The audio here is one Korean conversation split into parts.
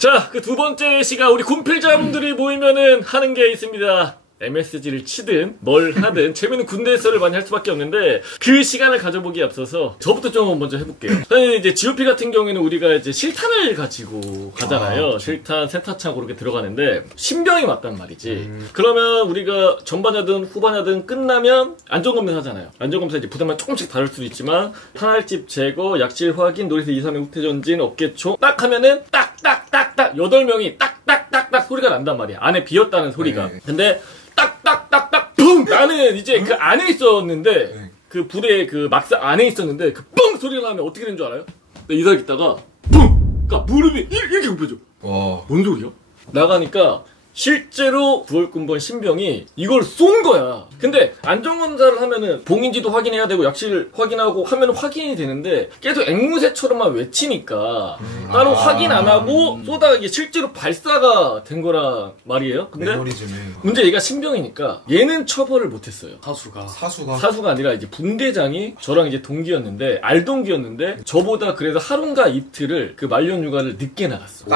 자, 그 두 번째 시간 우리 군필자분들이 모이면은 하는 게 있습니다. MSG를 치든 뭘 하든 재미있는 군대 썰을 많이 할 수밖에 없는데 그 시간을 가져보기에 앞서서 저부터 좀 먼저 해볼게요. 저는 이제 GOP 같은 경우에는 우리가 이제 실탄을 가지고 가잖아요. 실탄 세타창 그렇게 들어가는데 신병이 왔단 말이지. 그러면 우리가 전반야든 후반야든 끝나면 안전검사 하잖아요. 안전검사 이제 부대만 조금씩 다를 수도 있지만 탄알집 제거, 약실 확인, 노리스 2, 3의 후퇴전진, 어깨총 딱 하면은 딱딱딱딱 8명이 딱딱딱딱 소리가 난단 말이야. 안에 비었다는 소리가. 네. 근데 딱딱딱딱 뿡! 나는 이제 그 안에 있었는데 네. 그 부대 그 막사 안에 있었는데 그 뿡! 소리가 나면 어떻게 되는 줄 알아요? 이달 있다가 뿡! 그러니까 무릎이 이렇게 굽혀져. 와. 뭔 소리야? 나가니까 실제로 9월군번 신병이 이걸 쏜 거야. 근데 안전검사를 하면은 봉인지도 확인해야 되고 약실 확인하고 하면 확인이 되는데 계속 앵무새처럼만 외치니까 따로 확인 안 하고 쏘다가 이게 실제로 발사가 된 거란 말이에요. 근데 메모리즘에 문제 얘가 신병이니까 얘는 처벌을 못했어요. 사수가 아니라 이제 분대장이 저랑 이제 동기였는데 알동기였는데 저보다 그래도 하루인가 이틀을 그 말년 휴가를 늦게 나갔어.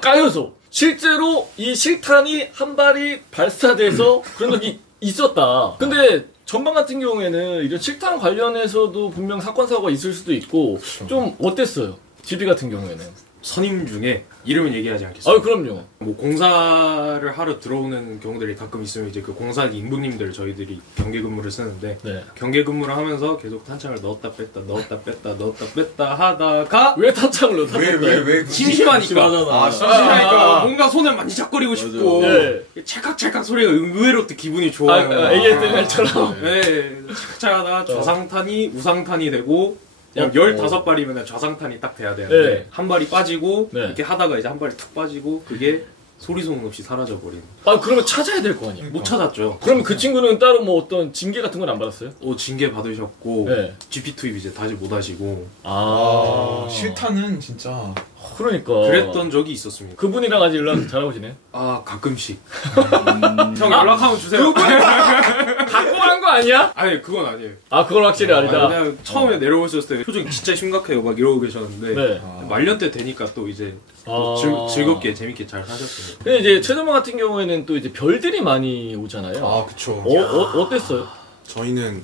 까여서 실제로 이 실탄이 한 발이 발사돼서 그런 적이 있었다. 근데 전방 같은 경우에는 이런 실탄 관련해서도 분명 사건 사고가 있을 수도 있고 좀 어땠어요? GP 같은 경우에는? 선임 중에 이름은 얘기하지 않겠습니다. 그럼요. 뭐 공사를 하러 들어오는 경우들이 가끔 있으면 이제 그 공사 인부님들 저희들이 경계 근무를 쓰는데 네. 경계 근무를 하면서 계속 탄창을 넣었다 뺐다 하다가 왜 탄창을 넣었다? 왜 심심하니까 심심하니까 뭔가 손을 만지작거리고 싶고 네. 찰칵찰칵 소리가 의외로 또 기분이 좋아요. ASMR처럼. 네, 찰칵찰칵하다가 좌상탄이 우상탄이 되고 15발이면 좌상탄이 딱 돼야 되는데 네. 한 발이 빠지고 네. 이렇게 하다가 이제 한 발이 툭 빠지고 그게 소리 소문 없이 사라져버리는. 그러면 찾아야 될 거 아니에요? 못 찾았죠. 그러면 그 친구는 따로 뭐 어떤 징계 같은 건 안 받았어요? 징계 받으셨고 네. GP 투입 이제 다시 못 하시고 실탄은 진짜 그러니까 그랬던 적이 있었습니다. 그분이랑 아직 연락 잘하고 지내? 가끔씩. 형 연락하면 주세요. 갖고 간 거 아니야? 아니 그건 아니에요. 그건 확실히 아니다. 그냥 처음에 내려오셨을 때 표정이 진짜 심각해요 막 이러고 계셨는데 네. 말년 때 되니까 또 이제 즐겁게 재밌게 잘 사셨어요. 근데 이제 최전방 같은 경우에는 또 이제 별들이 많이 오잖아요. 그쵸. 어땠어요? 저희는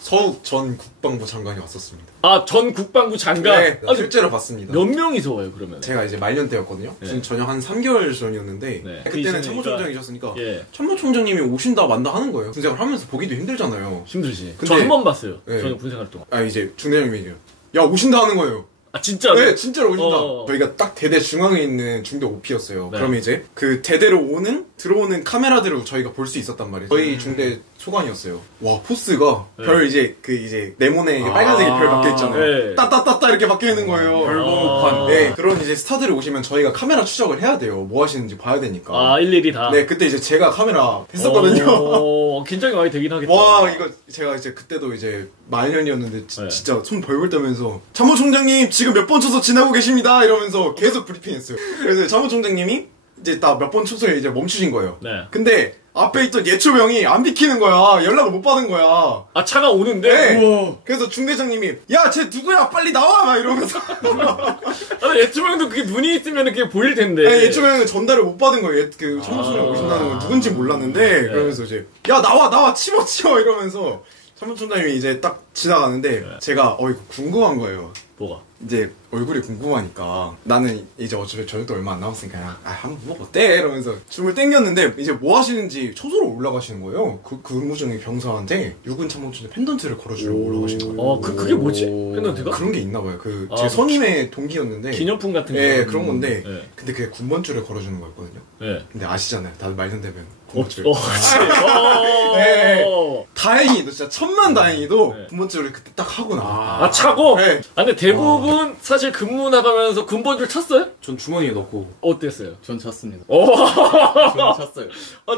서욱 전 국방부 장관이 왔었습니다. 전 국방부 장관? 네, 실제로 봤습니다. 몇 명이서 와요, 그러면? 제가 이제 말년 때였거든요. 네. 전역 한 3개월 전이었는데 네. 그때는 참모총장이셨으니까 예. 참모총장님이 오신다 만다 하는 거예요. 군생활 하면서 보기도 힘들잖아요. 힘들지. 근데- 저 한 번 봤어요. 네. 저는 군생활 동안. 이제 중대장님이 야 오신다 하는 거예요. 진짜로? 네, 진짜로 오신다. 어. 저희가 딱 대대 중앙에 있는 중대 OP였어요. 네. 그러면 이제 그 대대로 들어오는 카메라들을 저희가 볼 수 있었단 말이에요. 저희 중대 소관이었어요. 와, 포스가 네. 별 이제 네모네 이게 빨간색이 별 박혀 있잖아요. 네. 따따따따 이렇게 박혀 있는 거예요. 별거판. 네, 그런 이제 스타들이 오시면 저희가 카메라 추적을 해야 돼요. 뭐 하시는지 봐야 되니까. 일일이 다? 네, 그때 이제 제가 카메라 했었거든요. 긴장이 많이 되긴 하겠다. 와, 이거 제가 이제 그때도 이제 말년이었는데 네. 진짜 손 벌벌 떠면서 참모총장님 지금 몇 번 초소 지나고 계십니다 이러면서 계속 브리핑했어요. 그래서 참모총장님이 이제 딱 몇 번 초소에 이제 멈추신 거예요. 네. 근데 앞에 있던 예초병이 안 비키는 거야. 연락을 못 받은 거야. 차가 오는데? 네. 우와. 그래서 중대장님이 야, 쟤 누구야? 빨리 나와! 막 이러면서. 예초명도 그게 눈이 있으면 그게 보일 텐데. 네, 예초병은 전달을 못 받은 거예요. 그 참모총장 오신다는 건 누군지 몰랐는데 그러면서 이제 야, 나와! 치워! 이러면서 참모총장님이 이제 딱 지나가는데 제가 이거 궁금한 거예요. 뭐가? 이제 얼굴이 궁금하니까 나는 이제 어차피 저녁도 얼마 안 남았으니까 그냥 한번 뭐 어때? 이러면서 춤을 땡겼는데 이제 뭐 하시는지 초소로 올라가시는 거예요. 그 근무 중에 병사한테 육군 참모총장 펜던트를 걸어주려고 올라가신 거예요. 그게 뭐지? 펜던트가? 그런 게 있나 봐요. 제 선임의 동기였는데 기념품 같은 거? 네, 그런 건데 네. 근데 그게 군번줄을 걸어주는 거였거든요. 네. 근데 아시잖아요. 다들 말년되면 군번줄. 그치. 네. 다행히도 진짜 천만다행히도 네. 군번줄을 그때 딱 하고 나왔다. 차고? 네. 근데 대부분 사실 근무 나가면서 군번줄 찼어요? 전 주머니에 넣고. 어땠어요? 전 찼습니다. 전 찼어요.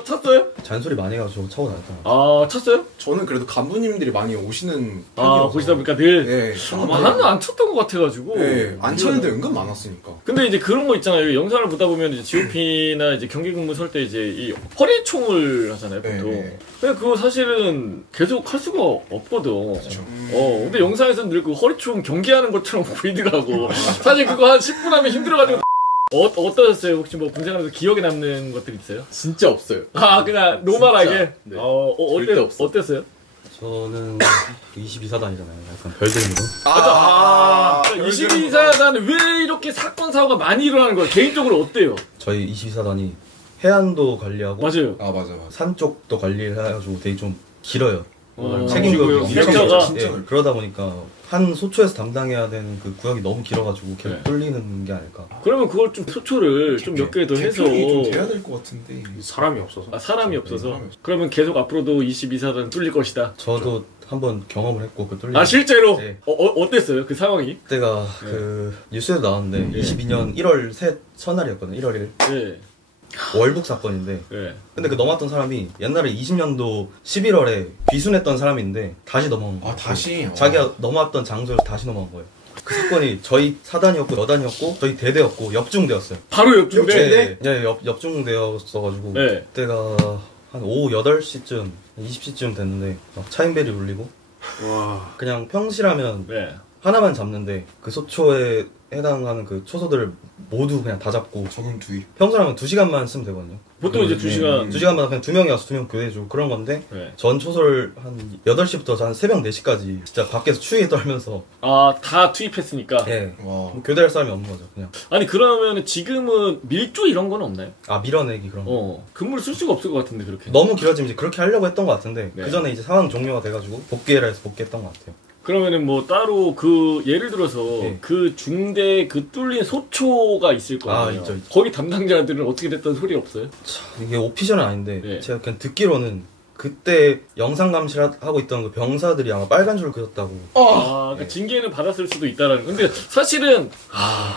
찼어요? 잔소리 많이 해가지고 차고 나왔잖아. 찼어요? 저는 그래도 간부님들이 많이 오시는 편이어서. 보시다 보니까 늘? 네. 나는 안 찼던 것 같아가지고. 네, 안 찼는데 은근 많았으니까. 근데 이제 그런 거 있잖아요. 영상을 보다 보면 이제 GOP나 이제 경기 근무 설 때 이제 이 허리총을 하잖아요, 보통. 네. 근데 그거 사실은 계속 할 수가 없거든. 그렇죠. 근데 영상에서는 늘 그 허리총 경기하는 것처럼 보이더라고. 사실 그거 한 10분 하면 힘들어가지고 어떠셨어요? 혹시 뭐 군생활에서 기억에 남는 것들 있어요? 진짜 없어요. 아 그냥 노멀하게. 네. 절대 없어. 어땠어요? 저는 22사단이잖아요. 약간 별들이고. 그러니까 22사단은 왜 이렇게 사건 사고가 많이 일어나는 거예요? 개인적으로 어때요? 저희 22사단이 해안도 관리하고 맞아요. 아 맞아. 산 쪽도 관리를 해가지고 되게 좀 길어요. 책임구역이 책임구역이 엄청 길어요. 길죠. 진짜 예, 그러다 보니까 한 소초에서 담당해야 되는 그 구역이 너무 길어가지고 계속 네. 뚫리는 게 아닐까. 그러면 그걸 좀 소초를 좀 몇 개 더 해서 좀 돼야 될 것 같은데. 사람이 없어서. 아, 사람이 없어서 사람이 없어. 그러면 계속 앞으로도 22사단 뚫릴 것이다. 저도 한번 경험을 했고 그 뚫리는. 아 실제로? 네. 어땠어요 그 상황이? 그때가 그 뉴스에도 나왔는데 네. 22년 1월 셋 첫날이었거든요. 1월 1일. 네. 월북 사건인데. 네. 근데 그 넘어왔던 사람이 옛날에 20년도 11월에 귀순했던 사람인데 다시 넘어온 거예요. 아 다시. 자기가 넘어왔던 장소를 다시 넘어온 거예요. 그 사건이 저희 사단이었고 여단이었고 저희 대대였고 옆중대였어요. 바로 옆중대? 네, 옆중대였어가지고 네. 그때가 한 오후 8시쯤 20시쯤 됐는데 막 차인벨이 울리고 와. 그냥 평시라면 네. 하나만 잡는데 그 소초에 해당하는 그 초소들을 모두 그냥 다 잡고 저는 두입. 평소라면 2시간만 쓰면 되거든요. 보통 이제 2시간 2시간마다 그냥 2명이 와서 2명 교대해주고 그런 건데 네. 전 초소를 한 8시부터 한 새벽 4시까지 진짜 밖에서 추위에 떨면서 아 다 투입했으니까. 예. 와. 뭐 교대할 사람이 없는 거죠 그냥. 아니 그러면 지금은 밀조 이런 건 없나요? 아 밀어내기 그런 거. 근무를 쓸 수가 없을 것 같은데 그렇게. 너무 길어지면 이제 그렇게 하려고 했던 것 같은데 네. 그 전에 이제 상황 종료가 돼가지고 복귀해라 해서 복귀했던 것 같아요. 그러면은 뭐 따로 그 예를 들어서 네. 그 중대 그 뚫린 소초가 있을 거 아, 아니에요. 있죠, 있죠. 거기 담당자들은 어떻게 됐던 소리 없어요? 이게 오피셜은 아닌데 네. 제가 그냥 듣기로는 그때 영상 감시를 하고 있던 그 병사들이 아마 빨간 줄을 그렸다고. 그러니까 징계는 받았을 수도 있다라는. 근데 사실은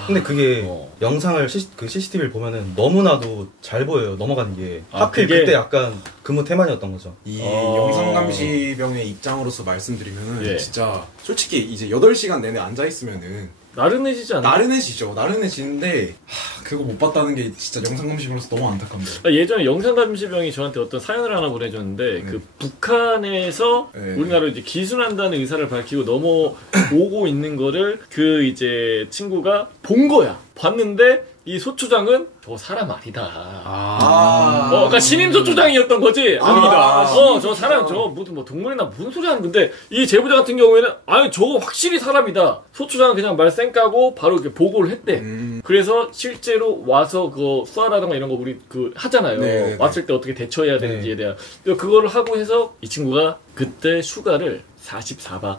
근데 그게 어. 영상을 그 CCTV를 보면은 너무나도 잘 보여요. 넘어가는 게. 아, 하필 그게- 그때 약간 근무 태만이었던 거죠. 이 어. 영상감시병의 입장으로서 말씀드리면은 예. 진짜 솔직히 이제 8시간 내내 앉아 있으면은 나른해지지 않나요? 나른해지는데 그거 못 봤다는 게 진짜 영상감시병으로서 너무 안타깝네요. 예전에 영상감시병이 저한테 어떤 사연을 하나 보내줬는데 그 북한에서 네. 우리나라로 이제 기순한다는 의사를 밝히고 넘어오고 있는 거를 그 이제 친구가 본 거야. 봤는데 이 소초장은 저 사람 아니다. 그러니까 신임 소초장이었던 거지. 아니다. 저 사람 저 무슨 뭐 동물이나 무슨 소리 하는 건데 이 제보자 같은 경우에는 아니 저거 확실히 사람이다. 소초장은 그냥 말 쌩까고 바로 이렇게 보고를 했대. 그래서 실제로 와서 그 수화라든가 이런 거 우리 그 하잖아요. 네. 왔을 때 어떻게 대처해야 되는지에 대한 그거를 하고 해서 이 친구가 그때 휴가를 44박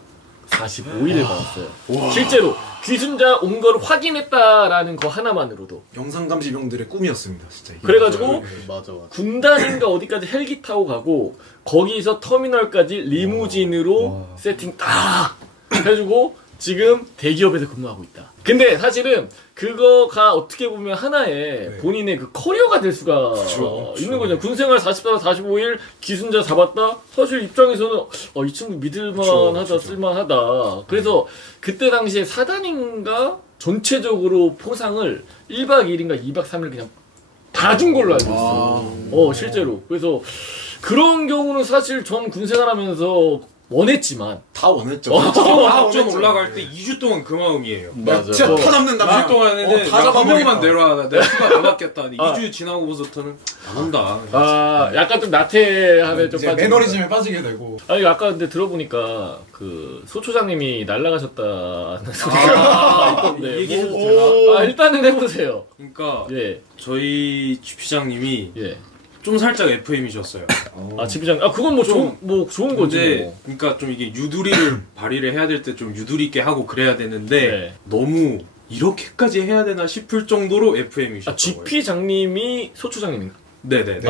45일을 받았어요. 실제로 귀순자 온 거를 확인했다라는 거 하나만으로도. 영상감시병들의 꿈이었습니다, 진짜. 이게. 그래가지고 맞아. 군단인가 어디까지 헬기 타고 가고 거기서 터미널까지 리무진으로 와. 세팅 딱 해주고 지금 대기업에서 근무하고 있다. 근데 사실은 그거가 어떻게 보면 하나의 본인의 그 커리어가 될 수가 있는 거죠. 군생활 44, 45일 기순자 잡았다? 사실 입장에서는 이 친구 믿을만하다, 쓸만하다. 그래서 그때 당시에 사단인가 전체적으로 포상을 1박 2일인가 2박 3일 그냥 다 준 걸로 알고 있어요. 실제로. 그래서 그런 경우는 사실 전 군생활 하면서 원했지만 다 원했죠. 좀 올라갈 때 2주 동안 그 마음이에요. 맞아. 진짜 타 잡는다. 2주 동안에는 다 한 잡아먹겠다. 명만 내려와. 내가 휴가 더 받겠다. 2주 지나고부터는 안 온다. 약간 좀 나태함에 좀 이제 빠지는 매너리즘에 빠지게 되고. 아니 아까 근데 들어보니까 그 소초장님이 날라가셨다는 소리가 있던데 얘기해도 되나? 일단은 해보세요. 그러니까 예, 저희 지피장님이 예. 좀 살짝 FM이셨어요. 지부장 그건 뭐 좋은 거지. 근데 뭐. 그러니까 좀 이게 유두리를 발휘를 해야 될 때 좀 유두리 있게 하고 그래야 되는데 네. 너무 이렇게까지 해야 되나 싶을 정도로 FM이셨어요. GP 장님이 소초장님인가? 네네.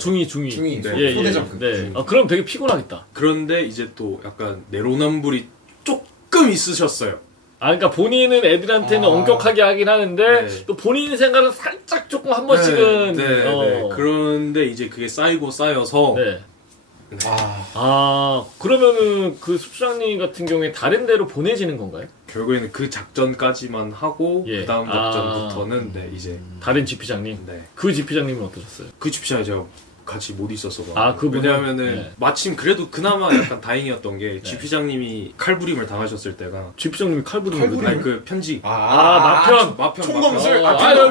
중이. 중이, 네. 예, 소대장. 네. 그럼 되게 피곤하겠다. 그런데 이제 또 약간 내로남불이 조금 있으셨어요. 그러니까 본인은 애들한테는 엄격하게 하긴 하는데 네. 또 본인 생각은 살짝 조금 한 번씩은 네. 그런데 이제 그게 쌓이고 쌓여서 네. 그러면은 그 소초장님 같은 경우에 다른 데로 보내지는 건가요? 결국에는 그 작전까지만 하고 예. 그 다음 작전부터는 이제 다른 GP장님? 네. 그 GP장님은 어떠셨어요? 그 집시장 제가 같이 못 있었어. 왜냐하면은 네. 마침 그래도 그나마 약간 다행이었던 게 지피장님이 칼부림을 당하셨을 때가 지피장님이 칼부림을 아니 그 편지 마편 총검술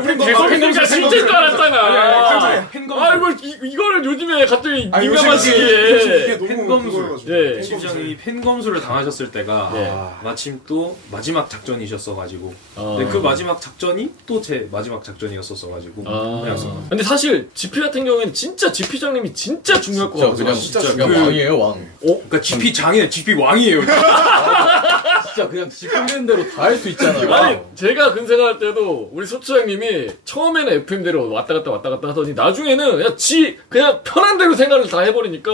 우리 대성님가 진짜 줄 알았잖아. 팬검술 뭐 이거를 요즘에 갑자기 요즘 민감한 시기에 팬검술 네. 지피장님이 팬검술을 당하셨을 때가 네. 마침 또 마지막 작전이셨어가지고 아. 근데 그 마지막 작전이 또 제 마지막 작전이었었어가지고 그냥 근데 사실 지피 같은 경우에는 진짜 지피장님이 진짜 중요할 것 같아요. 진짜 그냥 왕이에요 왕. 그러니까 지피 장이네 지피 왕이에요. 진짜 그냥 시키는 대로 다 할 수 있잖아요. 아니 제가 근생할 때도 우리 소추장님이 처음에는 FM대로 왔다 갔다 하더니 나중에는 그냥 편한 대로 생각을 다 해버리니까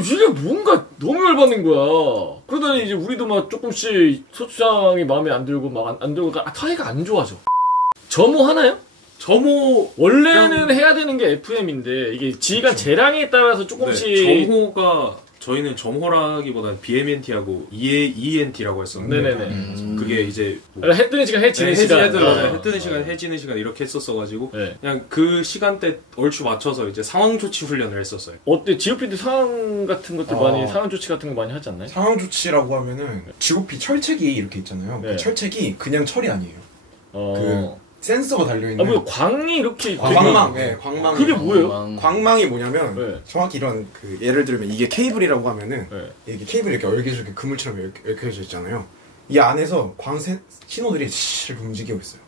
이게 뭔가 너무 열받는 거야. 그러더니 이제 우리도 막 조금씩 소추장이 마음에 안 들고 막 안 들고 사이가 안 좋아져. 점호 하나요? 점호 원래는 해야 되는 게 FM인데 이게 지휘관 재량에 따라서 조금씩 점호가 저희는 점호라기보다는 BMNT하고 ENT라고 했었는데 네네네. 그게 이제 해 뜨는 시간 해 지는 시간 해 뜨는 시간 해 지는 시간 이렇게 했었어가지고 네. 그냥 그 시간대 얼추 맞춰서 이제 상황 조치 훈련을 했었어요. 어때? GOP도 상황 같은 것들 상황 조치 같은 거 많이 하지 않나요? 상황 조치라고 하면은 GOP 철책이 이렇게 있잖아요. 네. 그 철책이 그냥 철이 아니에요. 그 센서가 달려있는 뭐 광이 이렇게 광망, 네, 광망. 그게 뭐예요? 광망이 뭐냐면 네. 정확히 이런 예를 들면 이게 케이블이라고 하면은 네. 이게 케이블이 이렇게 얽혀져 그물처럼 얽혀져 있잖아요. 이 안에서 신호들이 씩 움직이고 있어요.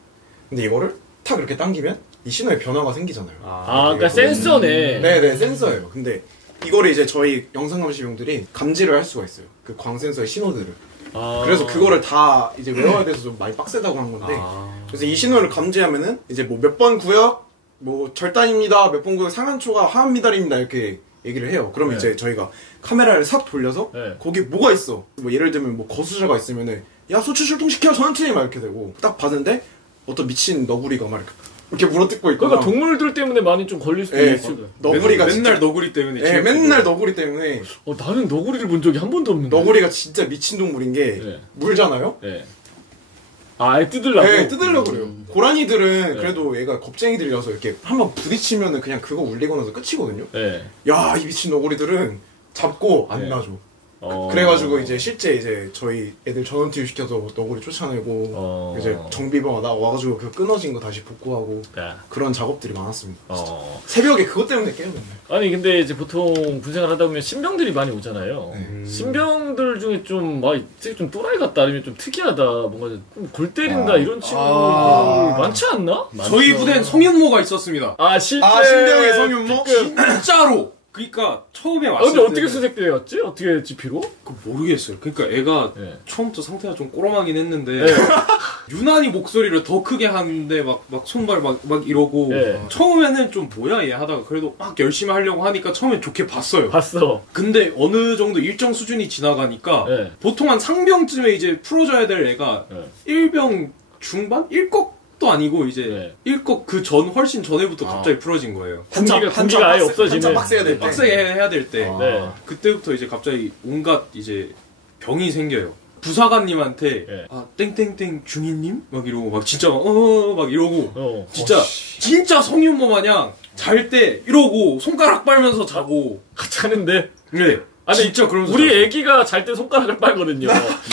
근데 이거를 탁 이렇게 당기면 이 신호에 변화가 생기잖아요. 그러니까 센서네. 네네, 센서예요. 근데 이거를 이제 저희 영상감시용들이 감지를 할 수가 있어요. 그 광 센서의 신호들을. 그래서 그거를 다 이제 외워야 돼서 좀 많이 빡세다고 한 건데. 그래서 이 신호를 감지하면은 이제 뭐 몇 번 구역, 뭐 절단입니다, 몇 번 구역 상한초가 하한미달입니다 이렇게 얘기를 해요. 그러면 이제 저희가 카메라를 싹 돌려서 거기 뭐가 있어. 뭐 예를 들면 뭐 거수자가 있으면은 야 소추 출동시켜 전투에 막 이렇게 되고 딱 봤는데 어떤 미친 너구리가 막 이렇게 물어뜯고 있거나. 그러니까 동물들 때문에 많이 좀 걸릴 수도 있어요. 너구리가 맨날 너구리 때문에. 네, 맨날 너구리 때문에. 나는 너구리를 본 적이 한 번도 없는데. 너구리가 진짜 미친 동물인 게 물잖아요. 네. 아예 뜯으려고? 네, 뜯으려고 그래요. 고라니들은 그래도 얘가 겁쟁이들이라서 이렇게 한번 부딪히면은 그냥 그거 울리고 나서 끝이거든요. 네. 야, 이 미친 너구리들은 잡고 안 놔줘. 그래가지고 이제 실제 이제 저희 애들 전원투입 시켜서 너구리 쫓아내고 이제 정비병 와가지고 그 끊어진 거 다시 복구하고 그런 작업들이 많았습니다. 새벽에 그것 때문에 깨요 맨날. 아니 근데 이제 보통 군생활 하다 보면 신병들이 많이 오잖아요. 신병들 중에 좀 좀 또라이 같다 아니면 좀 특이하다 뭔가 좀 골 때린다 이런 친구들 많지 않나? 저희 부대엔 성윤모가 있었습니다. 실제 신병의 성윤모? 진짜로. 그러니까 처음에 왔을 근데 어떻게 수색대였지? 어떻게 GP로? 모르겠어요. 그러니까 애가 처음부터 상태가 좀 꼬라마긴 했는데 유난히 목소리를 더 크게 하는데 막 손발 막 이러고 처음에는 좀 뭐야 얘 하다가 그래도 막 열심히 하려고 하니까 처음엔 좋게 봤어요. 봤어. 근데 어느 정도 일정 수준이 지나가니까 보통 한 상병쯤에 이제 풀어줘야 될 애가 1병 중반? 1꺽 도 아니고 이제 1꺽 그 전 훨씬 전에부터 갑자기 풀어진 거예요. 군기가 아예 없어지는. 한참 빡세게 될 때. 빡세게 해야 될 때. 그때부터 이제 갑자기 온갖 이제 병이 생겨요. 부사관님한테 땡땡땡 중위님 막 이러고 막 진짜 막 이러고 진짜 성윤모 마냥 잘 때 이러고 손가락 빨면서 자고 자는데. 네. 아니 진짜 그러면서 우리 애기가 잘 때 손가락을 빨거든요.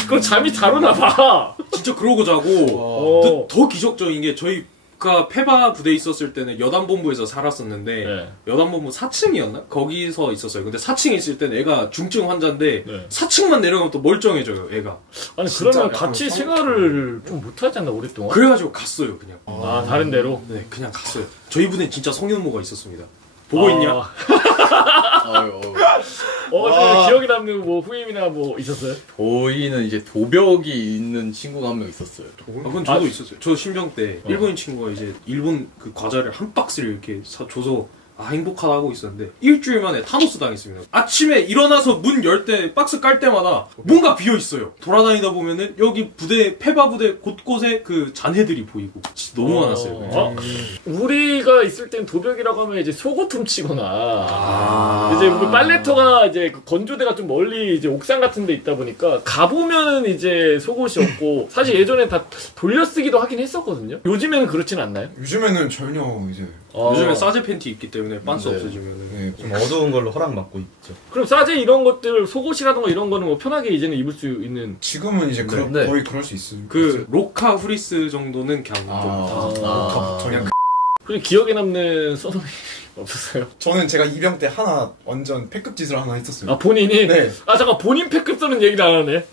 그럼 잠이 잘 오나 봐. 진짜 그러고 자고 더 기적적인 게 저희가 페바 부대에 있었을 때는 여단본부에서 살았었는데 여단본부 4층이었나? 거기서 있었어요. 근데 4층에 있을 때는 애가 중증 환자인데 4층만 내려가면 또 멀쩡해져요 애가. 아니 그러면 같이 생활을 좀 못하지 않나 오랫동안? 그래가지고 갔어요 그냥. 다른 데로? 네 그냥 갔어요. 저희 부대는 진짜 성윤모가 있었습니다. 보고 있냐? 기억에 남는 뭐 후임이나 뭐 있었어요? 저희는 이제 도벽이 있는 친구가 한 명 있었어요. 그건 저도 있었어요. 저 신병 때 일본인 친구가 이제 일본 그 과자를 한 박스를 이렇게 줘서 행복하다 하고 있었는데 일주일 만에 타노스 당했습니다. 아침에 일어나서 문 열 때 박스 깔 때마다 뭔가 비어 있어요. 돌아다니다 보면은 여기 부대 페바 부대 곳곳에 그 잔해들이 보이고 진짜 너무 많았어요. 우리가 있을 땐 도벽이라고 하면 이제 속옷 훔치거나 이제 우리 빨래터가 이제 그 건조대가 좀 멀리 이제 옥상 같은 데 있다 보니까 가보면은 이제 속옷이 없고 사실 예전에 다 돌려쓰기도 하긴 했었거든요. 요즘에는 그렇진 않나요? 요즘에는 전혀 이제 요즘에 사제 팬티 있기 때문에 빤스 네. 없어지면은 네. 좀 어두운 걸로 허락받고 있죠. 그럼 사제 이런 것들 속옷이라던가 이런 거는 뭐 편하게 이제는 입을 수 있는. 지금은 이제 네. 거의 그럴 수 있어요. 그 로카 후리스 정도는 그냥 저는 그리고 기억에 남는 써놓이 없었어요? 저는 제가 입영 때 하나 완전 패급 짓을 하나 했었어요. 아 본인이? 네. 아 잠깐 본인 패급 쓰는 얘기를 안 하네.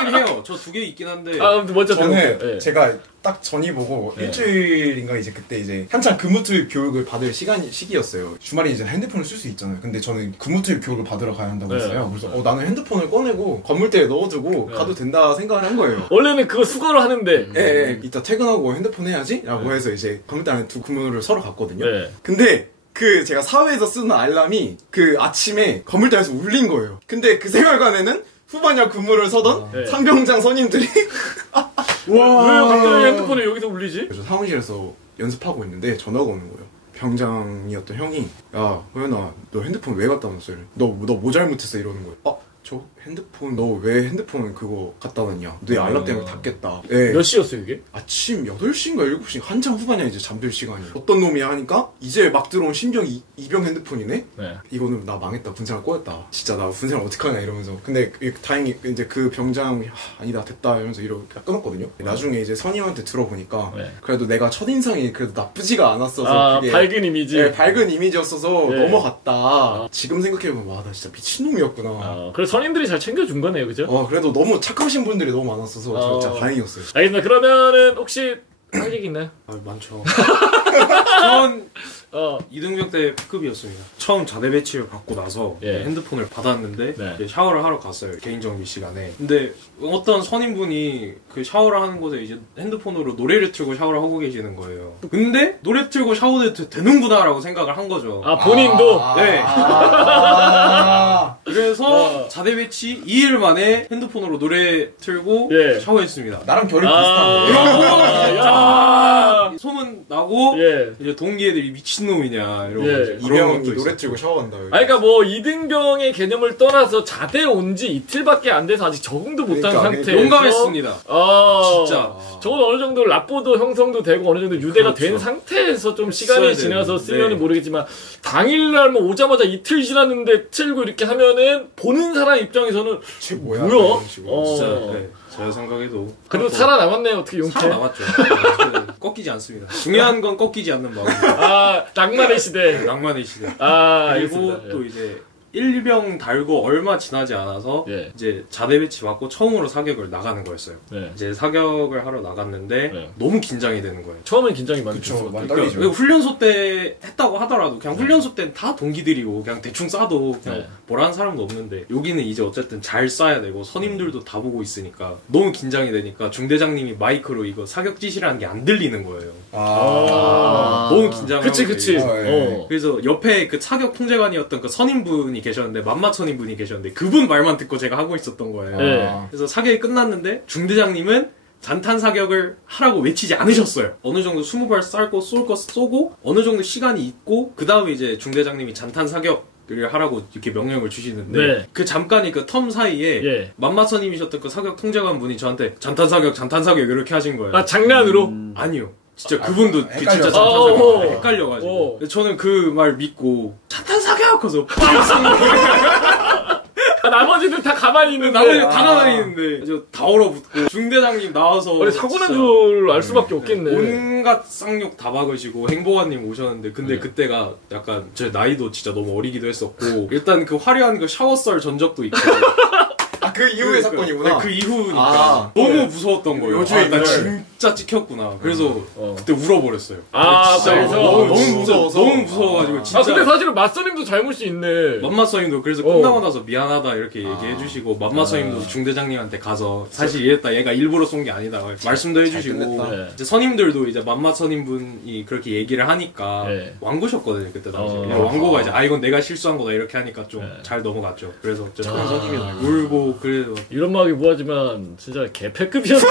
있긴 해요. 저 2개 있긴 한데 아 먼저 저는 들어볼게요. 예. 제가 딱 전이 보고 네. 일주일인가 이제 그때 이제 한창 금무투입 교육을 받을 시기였어요. 주말에 이제 핸드폰을 쓸 수 있잖아요. 근데 저는 금무투입 교육을 받으러 가야 한다고 네. 했어요. 그래서 나는 핸드폰을 꺼내고 건물대에 넣어두고 네. 가도 된다 생각을 한 거예요. 원래는 그거 수거를 하는데. 예, 이따 퇴근하고 핸드폰 해야지? 라고 해서 이제 건물대 안에 두 근무를 서로 갔거든요. 네. 근데 그 제가 사회에서 쓰는 알람이 그 아침에 건물대에서 울린 거예요. 근데 그 생활관에는 후반야 근무를 서던 네. 상병장 선임들이 왜 갑자기 핸드폰을 여기서 울리지? 그래서 사무실에서 연습하고 있는데 전화가 오는 거예요. 병장이었던 형이 야 호연아 너 핸드폰 왜 갖다 놨어? 너 뭐 잘못했어? 이러는 거예요. 저 핸드폰 너 왜 핸드폰 그거 갖다 놨냐? 너 알람 때문에 닫겠다. 네. 몇 시였어요 이게? 아침 8시인가 7시 한창 후반이야 이제 잠들 시간이에요. 어떤 놈이 하니까 이제 막 들어온 신병 이병 핸드폰이네? 네. 이거는 나 망했다. 군생활 꼬였다. 진짜 나 군생활 어떡하냐 이러면서. 근데 다행히 이제 그 병장이 아니다 됐다 이러면서 이러고 끊었거든요. 나중에 이제 선임한테 들어보니까 네. 그래도 내가 첫인상이 그래도 나쁘지가 않았어서 아 그게 밝은 이미지. 네, 밝은 이미지였어서 네. 넘어갔다. 지금 생각해보면 와 나 진짜 미친놈이었구나. 그래서 선임들이 잘 챙겨준 거네요, 그죠? 그래도 너무 착하신 분들이 너무 많았어서 진짜 다행이었어요. 알겠습니다. 그러면은 혹시 할 얘기 있나요? 많죠. 전 어. 이등병 때 B급이었습니다. 처음 자대 배치를 받고 나서 예. 핸드폰을 받았는데 네. 이제 샤워를 하러 갔어요. 개인정비 시간에. 근데 어떤 선임분이 그 샤워를 하는 곳에 이제 핸드폰으로 노래를 틀고 샤워를 하고 계시는 거예요. 근데 노래 틀고 샤워도 되는구나라고 생각을 한 거죠. 아 본인도. 네. 아. 그래서 자대 배치 2일 만에 핸드폰으로 노래 틀고 예. 샤워했습니다. 나랑 결이 아, 야. 소문 나고 예. 이제 동기애들이 미친놈이냐 이러고 예. 이제 그런 이병이 것도 노래 있었고. 틀고 샤워한다. 여기. 그러니까 뭐 이등병의 개념을 떠나서 자대 온 지 이틀밖에 안 돼서 아직 적응도 못한 그러니까, 상태에서 용감했습니다. 진짜. 적어도 어느 정도 라포도 형성도 되고 어느 정도 유대가 그렇죠. 된 상태에서 좀 시간이 써야 지나서 되는데. 쓰면은 모르겠지만 당일날 뭐 오자마자 이틀 지났는데 틀고 이렇게 하면은 보는 사람 입장에서는 쟤 뭐야? 뭐야? 이런 식으로. 진짜 어. 네, 제가 생각해도 그래도 살아남았네요. 어떻게 용케? 살아남았죠. 꺾이지 않습니다. 중요한 건 꺾이지 않는 마음입니다. 아 낭만의 시대. 낭만의 시대. 아 그리고 알겠습니다. 또 이제 1병 달고 얼마 지나지 않아서 예. 이제 자대 배치 받고 처음으로 사격을 나가는 거였어요. 네. 이제 사격을 하러 나갔는데 네. 너무 긴장이 되는 거예요. 처음엔 긴장이 많이 그쵸, 됐어. 많이 그러니까 떨리죠. 훈련소 때 했다고 하더라도 그냥 훈련소 때는 다 동기들이고 그냥 대충 쏴도 그냥 네. 뭐라 하는 사람도 없는데 여기는 이제 어쨌든 잘 쏴야 되고 선임들도 다 보고 있으니까 너무 긴장이 되니까 중대장님이 마이크로 이거 사격 지시라는 게 안 들리는 거예요. 너무 긴장하고 그치. 예. 그래서 옆에 그 사격 통제관이었던 그 선임분이 계셨는데 맘마 선임분이 계셨는데 그분 말만 듣고 제가 하고 있었던 거예요. 네. 그래서 사격이 끝났는데 중대장님은 잔탄 사격을 하라고 외치지 않으셨어요. 어느 정도 20발 쌀고 쏠 거 쏘고 어느 정도 시간이 있고 그 다음에 이제 중대장님이 잔탄 사격을 하라고 이렇게 명령을 주시는데 네. 그 잠깐이 그 텀 사이에 예. 맘마선님이셨던 그 사격 통제관 분이 저한테 잔탄 사격 이렇게 하신 거예요. 아 장난으로? 아니요. 진짜 그분도 그 헷갈려서. 진짜 잔탄 오. 사격 헷갈려가지고 오. 근데 저는 그 말 믿고 잔탄 사격 하서 빡 쏘는 거예요. 아, 나머지들 다 가만히 있는데. 나머지 다 가만히 있는데 이제 다 얼어붙고 중대장님 나와서 아니 사고 난 진짜 줄 알 수밖에 없겠네. 온갖 쌍욕 다 박으시고 행보관님 오셨는데 근데 네. 그때가 약간 제 나이도 진짜 너무 어리기도 했었고 일단 그 화려한 그 샤워썰 전적도 있고 그 이후의 사건이구나. 네, 그 이후니까 아, 너무 네. 무서웠던 거예요. 요즘에 나 이걸. 진짜 찍혔구나. 그래서 어. 그때 울어버렸어요. 아, 진짜 그래서? 너무 무서워서. 너무 무서워가지고 진짜. 아 근데 사실은 맞선님도 잘못이 있네. 맘마서님도 그래서 어. 끝나고 나서 미안하다 이렇게 얘기해주시고 맘마서님도 중대장님한테 가서 사실 이랬다 얘가 일부러 쏜 게 아니다 말씀도 해주시고 끝냈다. 네. 이제 선임들도 이제 맘마서님분이 그렇게 얘기를 하니까 네. 왕고셨거든요 그때 당시에 어. 그냥 왕고가 이제 이건 내가 실수한 거다 이렇게 하니까 좀 네. 잘 넘어갔죠. 그래서 이제 아. 선임이 울고 그래서 이런 말이 뭐하지만 진짜 개패급이었네.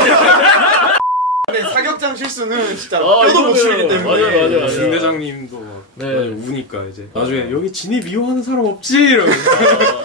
근데 사격장 실수는 진짜 아, 뼈도 못 이거는- 추리기 때문에. 맞아요. 중대장 부장님도 막 네. 우니까 이제 나중에 여기 진입 이용하는 사람 없지 이러면서.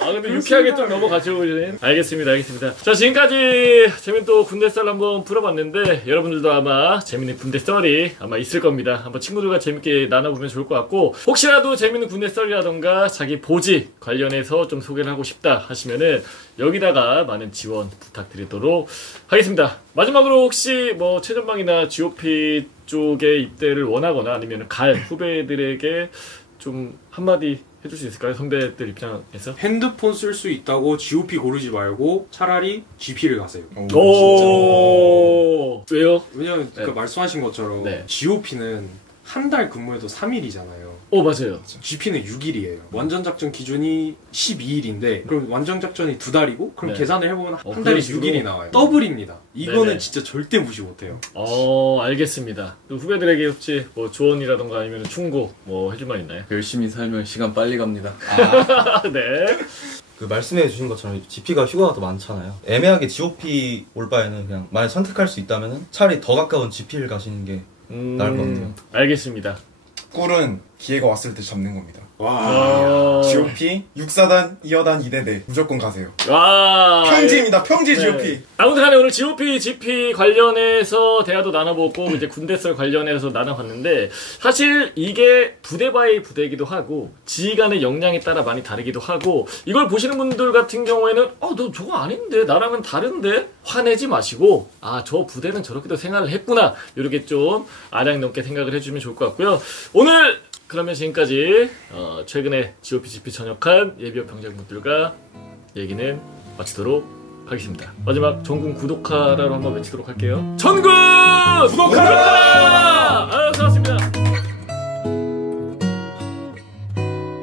근데 유쾌하게 좀 넘어가시오는. 알겠습니다. 자, 지금까지 재밌는 또 군대 썰 한번 풀어봤는데 여러분들도 아마 재밌는 군대 썰이 아마 있을 겁니다. 한번 친구들과 재밌게 나눠보면 좋을 것 같고, 혹시라도 재밌는 군대 썰이라던가 자기 보직 관련해서 좀 소개를 하고 싶다 하시면은 여기다가 많은 지원 부탁드리도록 하겠습니다. 마지막으로 혹시 뭐 최전방이나 GOP 쪽에 입대를 원하거나 아니면 갈 후배들에게 좀 한마디 해줄 수 있을까요? 선배들 입장에서. 핸드폰 쓸 수 있다고 GOP 고르지 말고 차라리 GP를 가세요. 오, 왜요? 왜냐면 네. 그 말씀하신 것처럼 네. GOP는 한 달 근무해도 3일이잖아요. 맞아요. GP는 6일이에요. 완전 작전 기준이 12일인데 그럼 완전 작전이 2달이고 그럼 네. 계산을 해보면 한 그런 달에 식으로? 6일이 나와요. 더블입니다. 이거는 네네. 진짜 절대 무시 못해요. 알겠습니다. 또 후배들에게 혹시 뭐 조언이라던가 아니면 충고 뭐 해줄 말 있나요? 열심히 살면 시간 빨리 갑니다. 네. 그 말씀해 주신 것처럼 GP가 휴가가 더 많잖아요. 애매하게 GOP 올 바에는 그냥 만약 선택할 수 있다면은 차라리 더 가까운 GP를 가시는 게 나을 것 같아요. 알겠습니다. 꿀은 기회가 왔을 때 잡는 겁니다. 와. GOP 6사단 2여단 2대대 무조건 가세요. 와. 평지입니다. 평지 네. GOP. 아무튼 간에 오늘 GOP, GP 관련해서 대화도 나눠보고 이제 군대썰 관련해서 나눠봤는데, 사실 이게 부대 바이 부대이기도 하고 지휘관의 역량에 따라 많이 다르기도 하고, 이걸 보시는 분들 같은 경우에는 너 저거 아닌데 나랑은 다른데 화내지 마시고 저 부대는 저렇게도 생활을 했구나, 이렇게 좀 아량 넘게 생각을 해주면 좋을 것 같고요. 오늘 그러면 지금까지 최근에 GOP, GP 전역한 예비역 병장분들과 얘기는 마치도록 하겠습니다. 마지막 전군 구독하라로 한번 외치도록 할게요. 전군 구독하라!